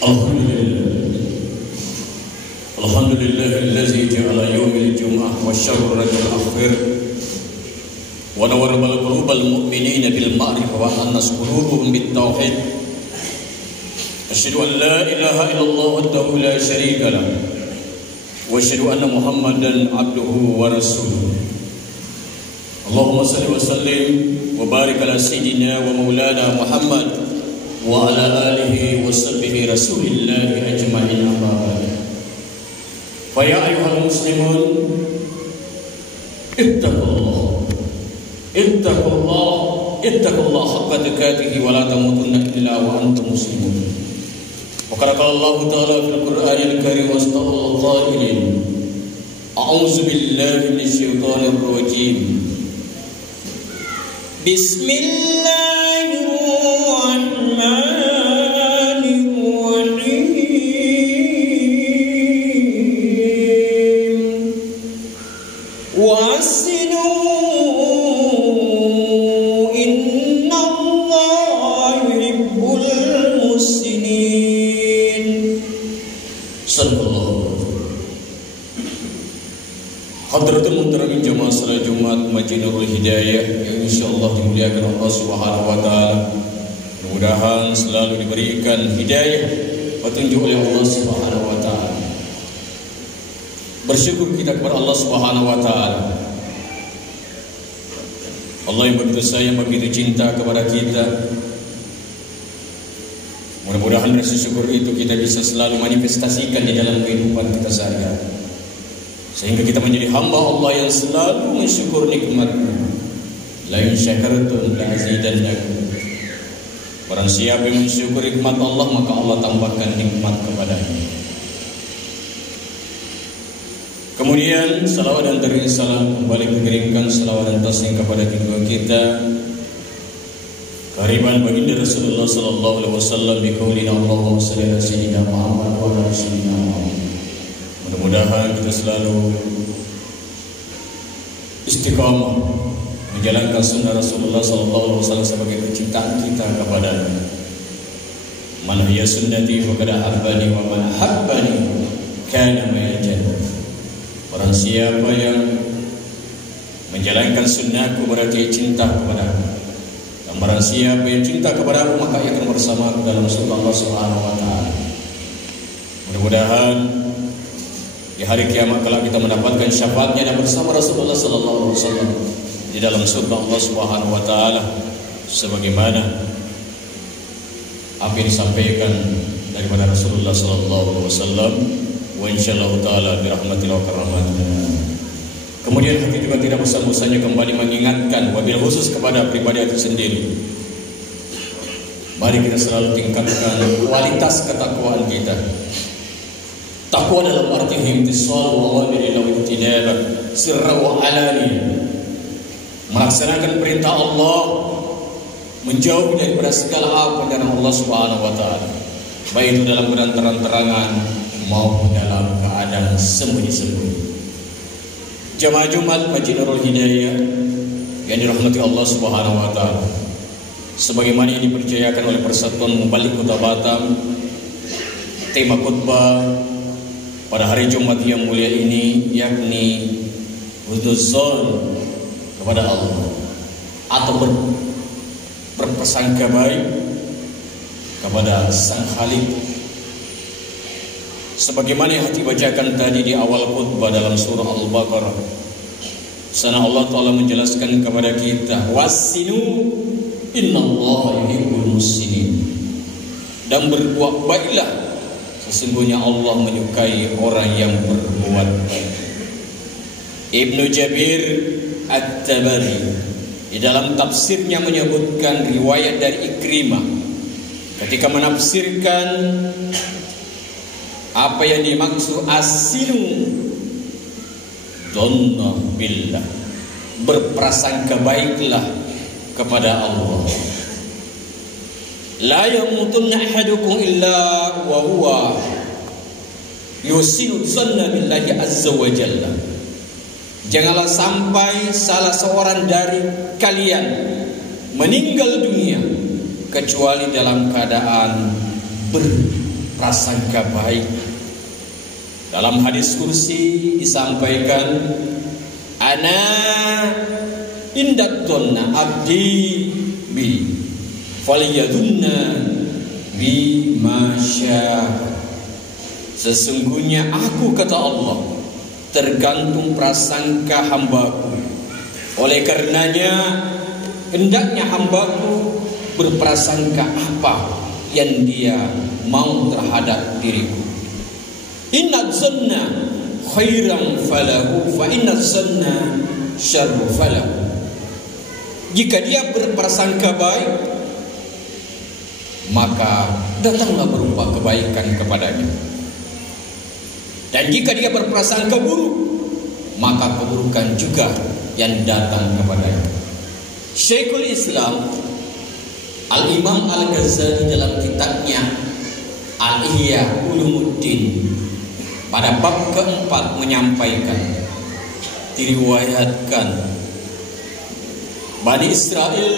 Alhamdulillahilladzi ja'ala yaumil jum'ah wa syarra al-akhir wa nawwara qulubal mu'minina bil ma'rifah wa annas qulubuhum bit tauhid. Asyhadu an la ilaha illallah wahdahu la syarika lah wa asyhadu anna Muhammadan abduhu wa rasuluh. Allahumma salli wa sallim wa barik ala sayyidina wa maulana Muhammad wa ala alihi wa sahbihi rasulillahi ajma'in, amma ba'd. Fa ya ayyuhal muslimun ittaqullah haqqa tuqatih wa la tamutunna illa wa antum muslimun. Wa qala Allah ta'ala fil Qur'anil karim wastaqul qailin a'udzu billahi minasy syaithanir rajim. Bismillahirrahmanirrahim. Wasinu innallaha yuhibbul muhsinin. Sallallahu Hadratul Muhtaramin Jamaah Salat Jumat Masjid Nurul Hidayah yang insyaallah dimuliakan Allah Subhanahu wa taala. Mudah-mudahan selalu diberikan hidayah petunjuk oleh Allah Subhanahu wa taala. Bersyukur kita kepada Allah Subhanahu wa taala. Allah yang begitu sayang, begitu cinta kepada kita. Mudah-mudahan rasa syukur itu kita bisa selalu manifestasikan di dalam kehidupan kita sehari-hari, sehingga kita menjadi hamba Allah yang selalu mensyukur nikmat-Nya. La in syakartum la azidannakum. Barang siapa yang mensyukur nikmat Allah, maka Allah tambahkan nikmat kepadanya. Kemudian salawat dan salam kembali mengirimkan salawat dan taslim kepada kedua kita, kehariban baginda Rasulullah sallallahu alaihi wasallam bi qaulina Allahumma shalli ala sayyidina Muhammad wa ala sayyidina Muhammad. Mudah-mudahan kita selalu istiqamah menjalankan sunnah Rasulullah sallallahu alaihi wasallam sebagai kecintaan kita kepadanya. Man hiya sunnati faqad ahabbani wa man ahabbani kana ma'al jannah. Orang siapa yang menjalankan sunnahku berarti cinta kepadaku, dan barang siapa yang cinta kepadaku maka ia akan bersamaku dalam surga Allah Subhanahu wa taala. Mudah-mudahan di hari kiamat kalau kita mendapatkan syafaatnya dan bersama Rasulullah sallallahu alaihi wasallam di dalam surga Allah Subhanahu wa taala, sebagaimana apa yang disampaikan daripada Rasulullah sallallahu alaihi wasallam, wa insyaallah taala bi rahmatillah wa karamatihi. Kemudian hati juga tidak bosan-bosannya kembali mengingatkan wabil khusus kepada pribadi itu sendiri. Mari kita selalu tingkatkan kualitas ketakwaan kita. Takwa dalam arti imtisal wa awamiri wa ijtinab sirra wa alani, melaksanakan perintah Allah, menjauh daripada segala apa dari Allah Subhanahu wa taala, baik itu dalam keadaan terang-terangan maupun dalam keadaan sembunyi-sembunyi. Jamaah Jumat Masjid Nurul Hidayah yang dirahmati Allah Subhanahu wa taala, sebagaimana yang dipercayakan oleh Persatuan Mubalik Kota Batam, tema khutbah pada hari Jumat yang mulia ini yakni husnuzon kepada Allah, atau berprasangka baik kepada Sang Khalik, sebagaimana yang hati bacakan tadi di awal khutbah dalam surah Al-Baqarah. Sana Allah Ta'ala menjelaskan kepada kita, wasinu innallaha yuhibbul muhsinin, dan berbuat baiklah, sesungguhnya Allah menyukai orang yang berbuat baik. Ibnu Jabir At-Tabari di dalam tafsirnya menyebutkan riwayat dari Ikrimah ketika menafsirkan apa yang dimaksud asinu dhanna billah, berprasangka baiklah kepada Allah. La yamutunna ahadukum illa wa huwa yusinu dhanna billahi azza wa jalla. Janganlah sampai salah seorang dari kalian meninggal dunia kecuali dalam keadaan prasangka baik. Dalam hadis kursi disampaikan, ana indat dhanna abdi bi falyadunna bi masya. Sesungguhnya aku, kata Allah, tergantung prasangka hambaku. Oleh karenanya hendaknya hambaku berprasangka apa yang dia mau terhadap diriku. Inna zanna khairan falahu fa inna zanna syarru falahu. Jika dia berprasangka baik, maka datanglah berupa kebaikan kepadanya. Dan jika dia berprasangka buruk, maka keburukan juga yang datang kepadanya. Syekhul Islam Al-Imam Al-Ghazali dalam kitabnya Al-Ihya Ulumuddin pada bab keempat menyampaikan, diriwayatkan Bani Israel,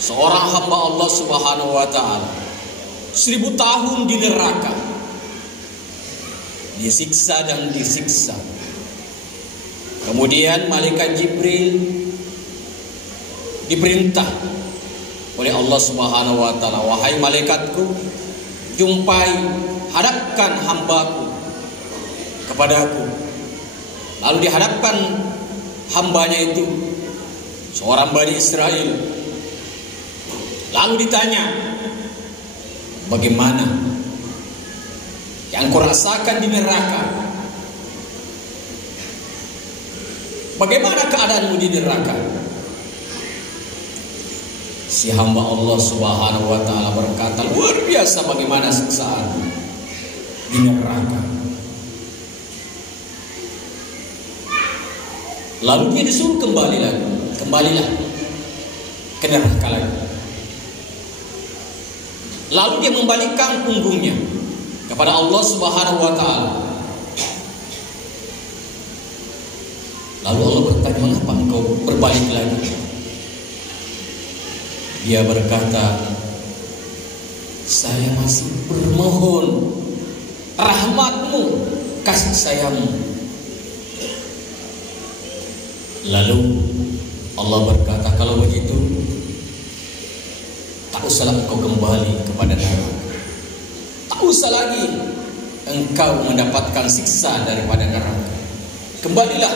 seorang hamba Allah Subhanahu wa ta'ala, 1000 tahun di neraka, disiksa dan disiksa. Kemudian malaikat Jibril diperintah oleh Allah Subhanahu wa ta'ala, wahai malaikatku, jumpai, hadapkan hambaku kepadaku. Lalu dihadapkan hambanya itu, seorang Bani Israel. Lalu ditanya, bagaimana yang kau rasakan di neraka? Bagaimana keadaanmu di neraka? Si hamba Allah Subhanahu wa ta'ala berkata, luar biasa bagaimana siksaan di neraka. Lalu dia disuruh kembalilah ke neraka lagi. Lalu dia membalikkan punggungnya kepada Allah Subhanahu wa ta'ala. Lalu Allah bertanya, mengapa engkau berbalik lagi? Dia berkata, saya masih bermohon rahmatmu, kasih sayangmu. Lalu Allah berkata, kalau begitu tak usahlah engkau kembali kepada neraka, tak usah lagi engkau mendapatkan siksa daripada neraka. Kembalilah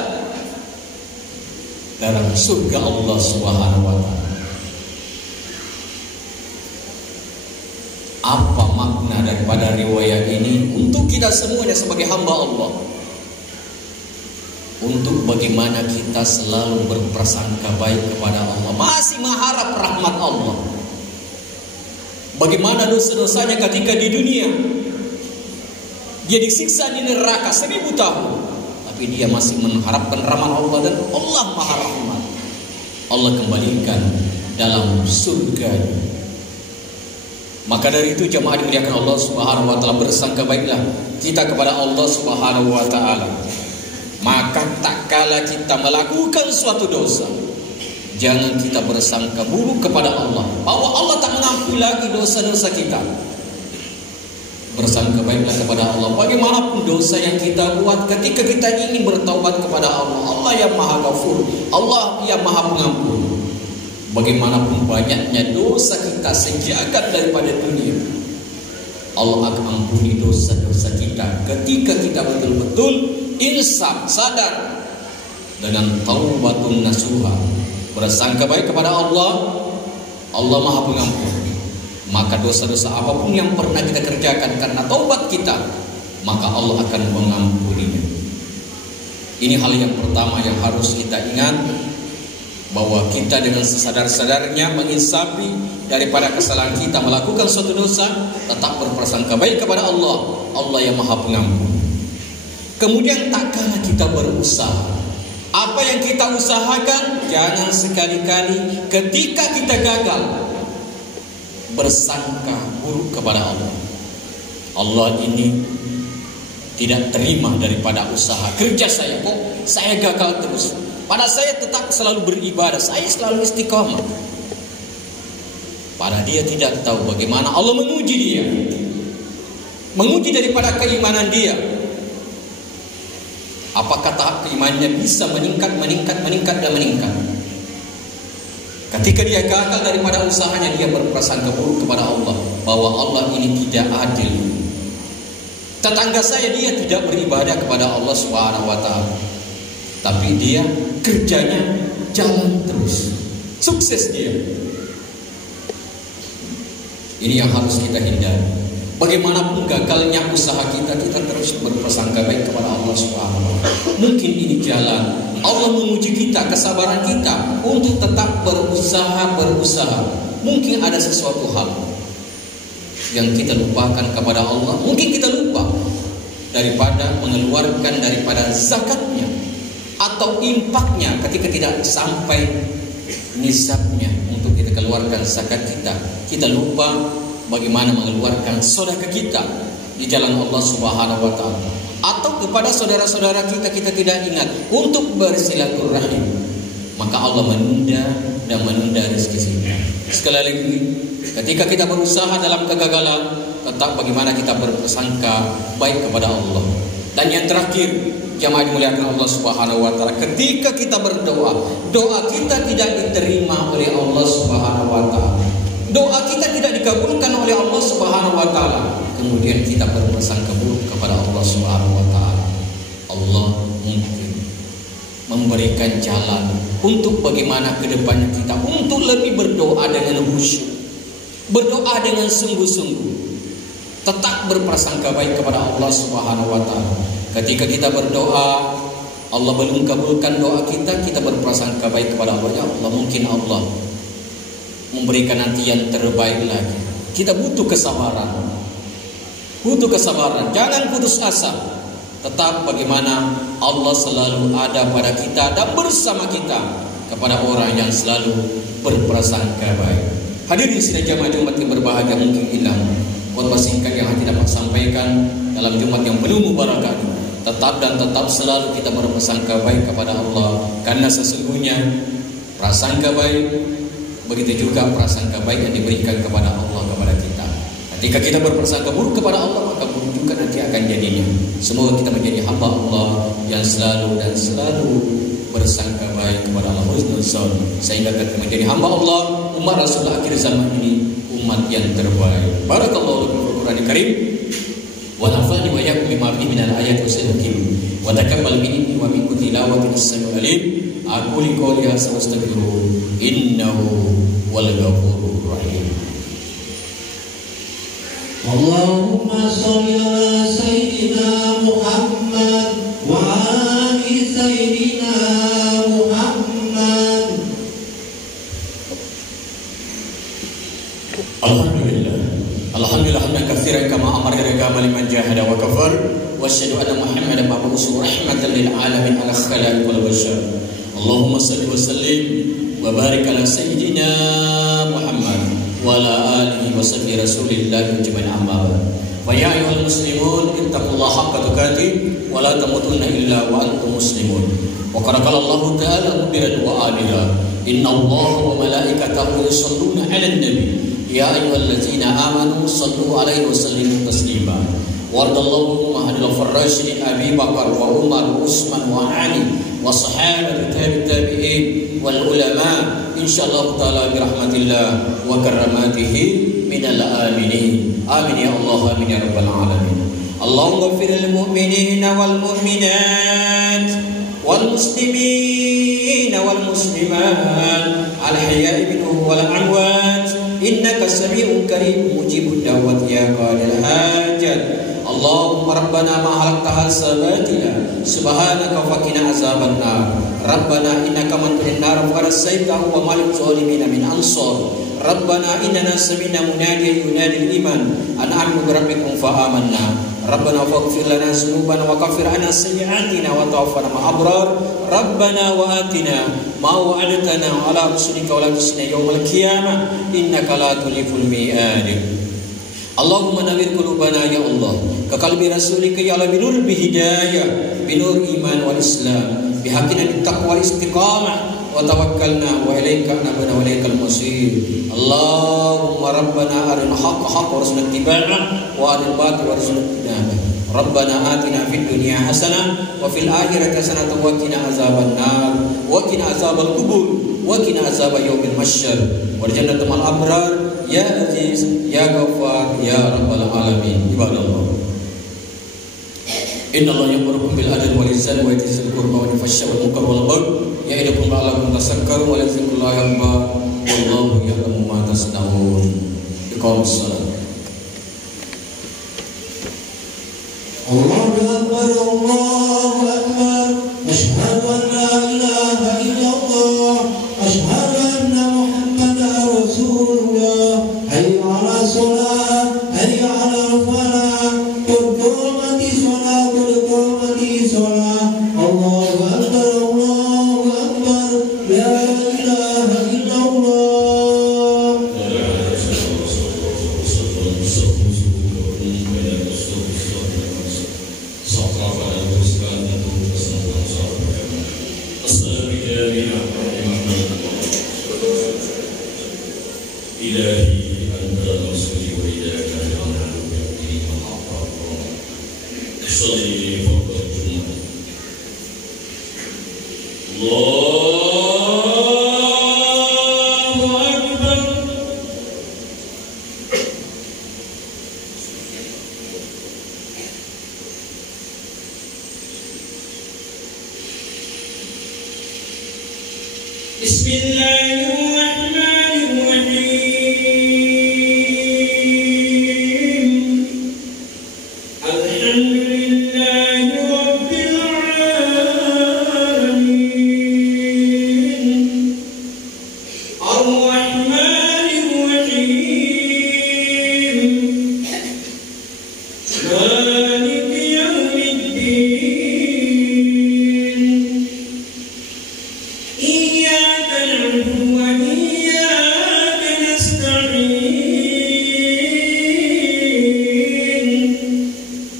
dalam surga Allah Subhanahu wa ta'ala. Apa makna daripada riwayat ini untuk kita semuanya sebagai hamba Allah? Untuk bagaimana kita selalu berprasangka baik kepada Allah, masih mengharap rahmat Allah. Bagaimana dosa-dosanya ketika di dunia dia disiksa di neraka 1000 tahun, tapi dia masih mengharapkan rahmat Allah, dan Allah Maha Rahmat. Allah kembalikan dalam surga. Maka dari itu jemaah dimuliakan Allah Subhanahu wa ta'ala, bersangka baiklah kita kepada Allah Subhanahu wa ta'ala. Maka tak kala kita melakukan suatu dosa, jangan kita bersangka buruk kepada Allah, bahwa Allah tak mengampuni lagi dosa-dosa kita. Bersangka baiklah kepada Allah. Bagaimanapun dosa yang kita buat, ketika kita ingin bertaubat kepada Allah, Allah yang Maha Ghafur, Allah yang Maha Pengampun. Bagaimanapun banyaknya dosa kita sejagat daripada dunia, Allah akan ampuni dosa-dosa kita ketika kita betul-betul insaf, sadar, dengan taubatun nasuha, bersangka baik kepada Allah. Allah Maha Pengampun. Maka dosa-dosa apapun yang pernah kita kerjakan karena taubat kita, maka Allah akan mengampuninya. Ini hal yang pertama yang harus kita ingat, bahwa kita dengan sesadar-sadarnya menginsafi daripada kesalahan kita, melakukan suatu dosa, tetap berprasangka baik kepada Allah, Allah yang Maha Pengampun. Kemudian tak kalah kita berusaha. Apa yang kita usahakan, jangan sekali-kali ketika kita gagal bersangka buruk kepada Allah. Allah ini tidak terima daripada usaha kerja saya, kok saya gagal terus, padahal saya tetap selalu beribadah, saya selalu istiqamah. Padahal dia tidak tahu bagaimana Allah menguji dia. menguji daripada keimanan dia. Apakah tahap keimanannya bisa meningkat. Ketika dia gagal daripada usahanya, dia berprasangka buruk kepada Allah bahwa Allah ini tidak adil. Tetangga saya dia tidak beribadah kepada Allah Subhanahu wa taala, tapi dia kerjanya jalan terus, sukses dia. Ini yang harus kita hindari. Bagaimanapun gagalnya usaha kita, kita terus berprasangka baik kepada Allah Subhanahu wa taala. Mungkin ini jalan Allah menguji kita, kesabaran kita untuk tetap berusaha. Mungkin ada sesuatu hal yang kita lupakan kepada Allah. Mungkin kita lupa daripada mengeluarkan daripada zakatnya atau infaknya ketika tidak sampai nisabnya untuk kita keluarkan zakat kita. Kita lupa bagaimana mengeluarkan sedekah kita di jalan Allah Subhanahu wa taala. Atau kepada saudara-saudara kita tidak ingat untuk bersilaturahim, maka Allah menunda rezeki kita. Sekali lagi, ketika kita berusaha dalam kegagalan, tetap bagaimana kita berprasangka baik kepada Allah. Dan yang terakhir, jamaah dimuliakan Allah Subhanahu wa taala, ketika kita berdoa, doa kita tidak diterima oleh Allah Subhanahu wa taala. Doa kita tidak dikabulkan oleh Allah Subhanahu wa taala. Kemudian kita berprasangka buruk kepada Allah Subhanahu wa taala. Allah mungkin memberikan jalan untuk bagaimana ke depannya kita untuk lebih berdoa dengan khusyuk, berdoa dengan sungguh-sungguh, tetap berprasangka baik kepada Allah Subhanahu wa taala. Ketika kita berdoa, Allah belum kabulkan doa kita, kita berprasangka baik kepada Allah. Ya Allah, mungkin Allah memberikan nanti yang terbaik lagi. Kita butuh kesabaran. Jangan putus asa. Tetap bagaimana Allah selalu ada pada kita dan bersama kita kepada orang yang selalu berprasangka baik. Hadirin sidang jamaah Jumat yang berbahagia, mungkin hilang khotbah singkat yang hati dapat sampaikan dalam Jumat yang penuh mubarakah. Tetap selalu kita berprasangka baik kepada Allah, karena sesungguhnya prasangka baik, begitu juga prasangka baik yang diberikan kepada Allah kepada kita. Ketika kita berprasangka buruk kepada Allah, maka buruk juga nanti akan jadinya. Semoga kita menjadi hamba Allah yang selalu bersangka baik kepada Allah, husnul dzan, sehingga kita menjadi hamba Allah, umat Rasulullah akhir zaman ini, umat yang terbaik. Barakallahu lakum fil Qur'anil Karim wa nafa'ani wa iyyakum bima fihi minal ayati wasil hakim wa taqabbal minni wa minkum tilawatin as-sami'ul alim. Aku liqouli hadza wastaghfiruh innahu wal ghafurur rahim. Allahumma shalli ala sayyidina Muhammad wa ali sayyidina Muhammad. Alhamdulillah hamdan katsiran kama amara kama liman jahada wa kafar wa asyhadu anna Muhammadan mab'uthun rahmatan lil alamin ala khalaiqi wal bashar. Allahumma salli wa sallim wa barik ala sayyidina Muhammad wa ala alihi wa sahbihi rasulillah ajmain, amma ba'd. Wa ya ayyuhal muslimun ittaqullaha haqqa tuqatih wa la tamutunna illa wa antum muslimun. Wa qala Allah ta'ala mubiran wa amira, innallaha wa malaikatahu yusholluna 'alan nabi ya ayyuhallazina amanu shallu 'alaihi wa sallimu taslima. Wardallahu ma'adil farrasyidin Abi Bakar wa Umar wa Utsman wa Ali wa sahabat tabi'in wal ulama insyaallah taala bi rahmatillah wa karamatihi minal aminin. Amin ya Allah, amin ya rabbal alamin. Allahumma ighfir lil mu'minina wal mu'minat wal muslimina wal muslimat al ahya'i minhum wal amwat innaka sami'un karim mujibud da'wat ya qadil hajat. Allahumma rabbana ma halaqta sabatina subhanaka faqina azaban nar. Rabbana innaka man tudin nar faqad saytahu wa malik zalimin min ansar. Rabbana innana sami'na munadiyan yunadi al-iman an aminu bi rabbikum fa amanna. Rabbana faghfir lana dzunubana wa kaffir 'anna sayyi'atina wa tawaffana ma'al abrar. Rabbana wa atina ma wa'adtana 'ala rusulika wa la tukhzina yawmal qiyamah innaka la tuliful mi'ad. Allahumma nawwir qulubana ya Allah ka qalbi rasulika ya Allah binur bihidayah binur iman wal islam bihaqqina bit taqwa istiqamah وتوكلنا وإليك أنبنا وإليك المصير. اللهم ربنا أرنا الحق حقا وارزقنا اتباعه وأرنا الباطل وارزقنا اجتنابه. ربنا آتنا في الدنيا حسنة وفي الآخرة حسنة وقنا عذاب النار وقنا عذاب القبور وقنا عذاب يوم المحشر والجنة مع الأبرار يا عزيز يا غفار يا رب العالمين. عباد الله إن الله يأمركم بالعدل والإحسان وإيتاء ذي القربى والفحشاء والمنكر والبغي يعظكم لعلكم تذكرون ولذكر الله أكبر والله يعلم ما تصنعون. إقام الصلاة. الله أكبر الله أكبر أشهد أن لا إله إلا الله أشهد أن محمدا رسول الله حي على الصلاة حي على الفلاح قد قامت الصلاة قد قامت الصلاة الله أكبر لا إله إلا الله. إلهي أنت نصري وإياك نعبد وإليك الحق صلي فوق الجنة. الله أكبر. بسم الله الرحمن الرحيم. الحمد لله رب العالمين الرحمن الرحيم مالك يوم الدين إياك نعبد وإياك نستعين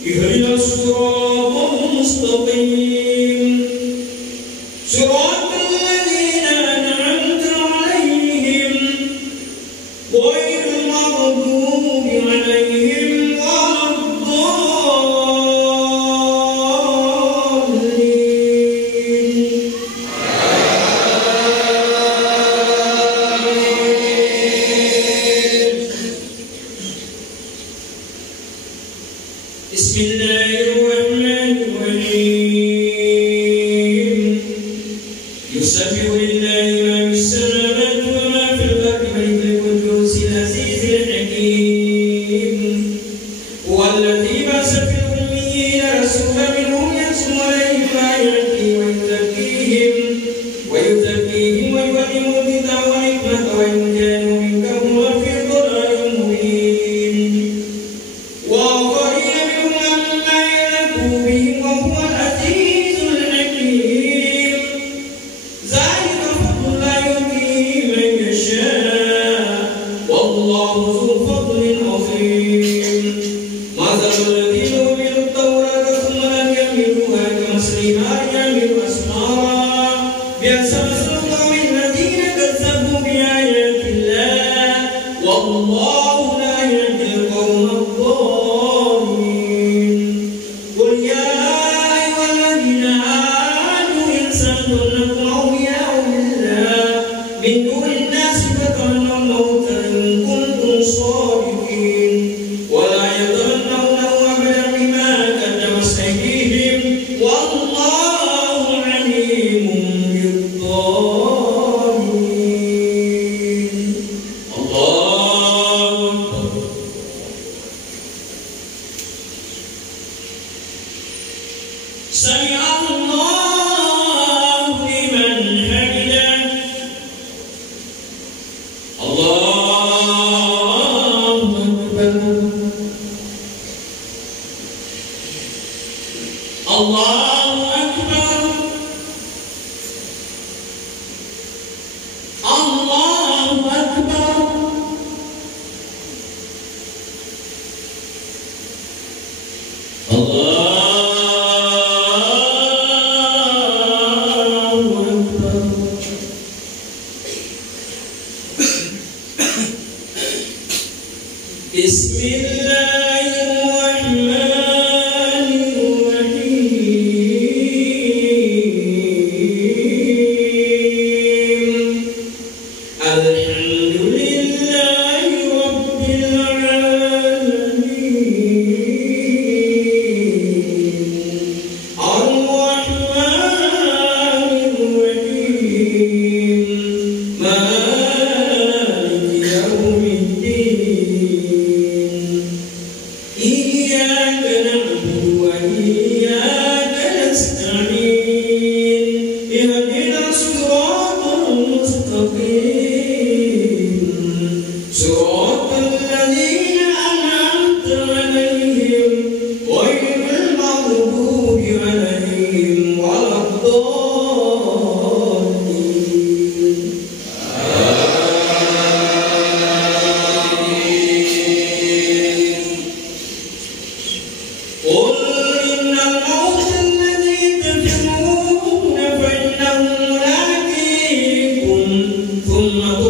اهدنا الصراط المستقيم صراط الذين أنعمت عليهم غير المغضوب عليهم ولا الضالين. بسم الله الرحمن الرحيم. يسبح لله ما في السماوات وما في الأرض الملك القدوس العزيز الحكيم. هو الذي بعث في الأميين رسولا منهم يتلو عليهم آياته ويزكيهم ويعلمهم الكتاب والحكمة وإن كانوا من قبل لفي ضلال مبين. وآخرين منهم لما يلحقوا بهم وهو العزيز الحكيم. ذلك فضل الله يؤتيه من يشاء والله ذو فضل عظيم. مثل الذين حملوا التوراة ثم لم يحملوها كمثل حمار يحمل أسفارا بئس مثل القوم الذين كذبوا بآيات الله والله لا يهدي القوم الظالمين. قل يا أيها الذين آمنوا إن سألتم أولياء لله من دون الناس فتمنوا الموت إن كنتم صادقين ولا يتمنونه أبدا بما قدمت أيديهم والله عليم بالظالمين. الله أكبر. سمع الله لمن حمده. الله أكبر. الله أكبر. الله أكبر. الله أكبر. ثم